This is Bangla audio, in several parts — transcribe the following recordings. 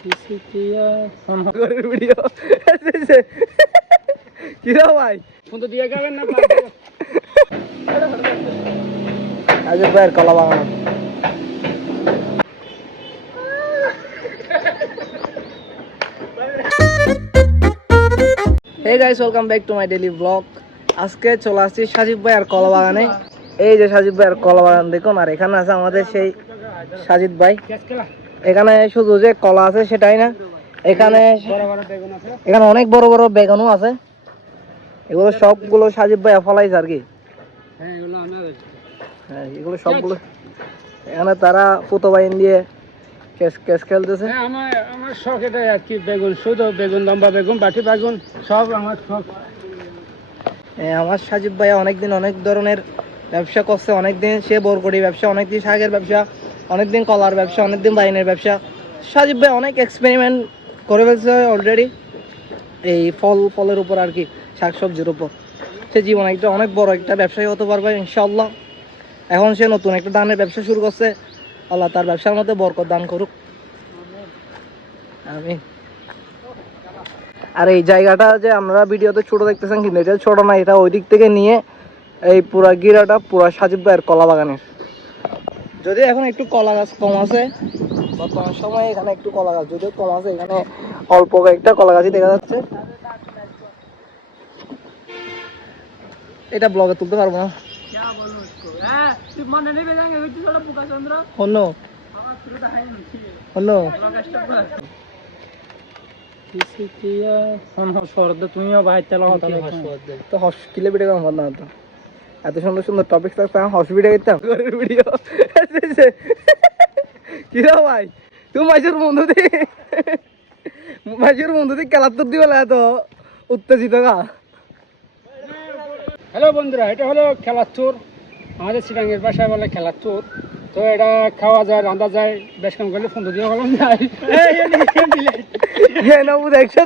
ভিডিও কিরা ভাই ফোন তো দিয়ে যাবেন না আজ ভাইয়ের কলা বাগান। Hey guys, welcome back to my daily blog. আজকে চলে আসছি সাজিব ভাই আর কলা বাগানে। এই যে সাজিব ভাই আর কলা বাগান দেখুন, আর এখানে আছে আমাদের সেই সাজিদ ভাই। এখানে শুধু যে কলা আছে সেটাই না, এখানে অনেক বড় বড় বেগুনও আছে। এগুলো সবগুলো সাজিব ভাই ফলাইছে আর কি। হ্যাঁ, এগুলো সবগুলো এখানে তারা ফুটো বাইন দিয়ে কেস খেলতেছে। আমার শখ এটাই আর কি, বেগুন, শুধু বেগুন, লম্বা বেগুন, বাটি বেগুন, সব আমার শখ। আমার সাজিব ভাই অনেকদিন অনেক ধরনের ব্যবসা করছে। অনেকদিন সে বরকড়ি ব্যবসা, অনেকদিন শাকের ব্যবসা, অনেকদিন কলার ব্যবসা, অনেকদিন বাইনের ব্যবসা। সাজিব ভাই অনেক এক্সপেরিমেন্ট করে ফেলছে অলরেডি এই ফলের উপর আর কি, শাকসবজির উপর। সে জীবন একটা অনেক বড় একটা ব্যবসায়ী হতে পারবে ইনশাআল্লাহ। এখন সে নতুন একটা দানের ব্যবসা শুরু করছে। আল্লাহ তার ব্যবসার মধ্যে বরকত দান করুক, আমিন। আর এই জায়গাটা যে আমরা ভিডিওতে ছোট দেখতেছেন, কিন্তু এটা ছোট না, এটা ওই দিক থেকে নিয়ে এই পুরা গিরাটা পুরা সাজিব ভাইয়ের কলা বাগানের। যদি এখন একটু কলা গাছ কম আছে, বর্তমান সময়ে এখানে একটু কলা গাছ যদিও কম আছে, এখানে অল্প কয়েকটা কলা গাছই দেখা যাচ্ছে। এটা ব্লগে তুলতে পারবো না। এত সুন্দর সুন্দর টপিক থাকতে হসপিটাল গেতাম ভিডিও কিরা ভাই, তুমি মাইসের বন্ধু দিয়ে খেলার তোর দিবে এত উত্তেজিত গা। হ্যালো বন্ধুরা, এটা হলো খেলার চোর, আমাদের সিটাঙ্গের বাসায় বলে খেলার চোর। তো এটা খাওয়া যায়, রান্না যায়, বেশ কাম করলে ফোন দিয়ে বললাম যায়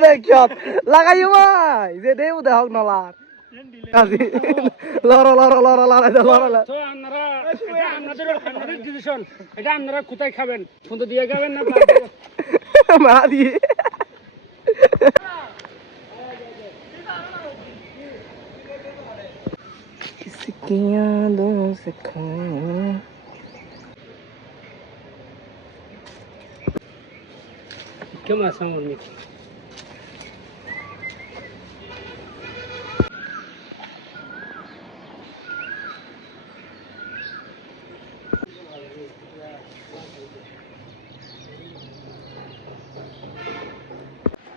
দেখছো লাগাইও ভাই যে দেব দেখ নলার আপনারা কোথায় খাবেন, ফোন দিয়ে খাবেন না মা দিয়ে কেমন আছে আমার মিত্র?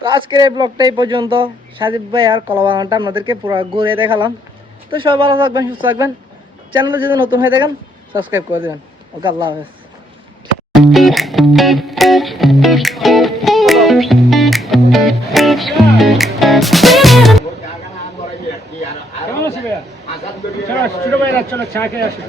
তো আজকের এই ব্লগটা এই পর্যন্ত। সাজিব ভাই আর কলা বাগানটা আপনাদেরকে পুরো ঘুরে দেখালাম। তো সবাই ভালো থাকবেন, সুস্থ থাকবেন। চ্যানেলে যদি নতুন হয়ে থাকেন সাবস্ক্রাইব করে দেবেন। ওকে, আল্লাহ হাফেজ। কেমন আছে ভাইয়া? চলো ছোট ভাইরা, চলো চা খেয়ে আসি।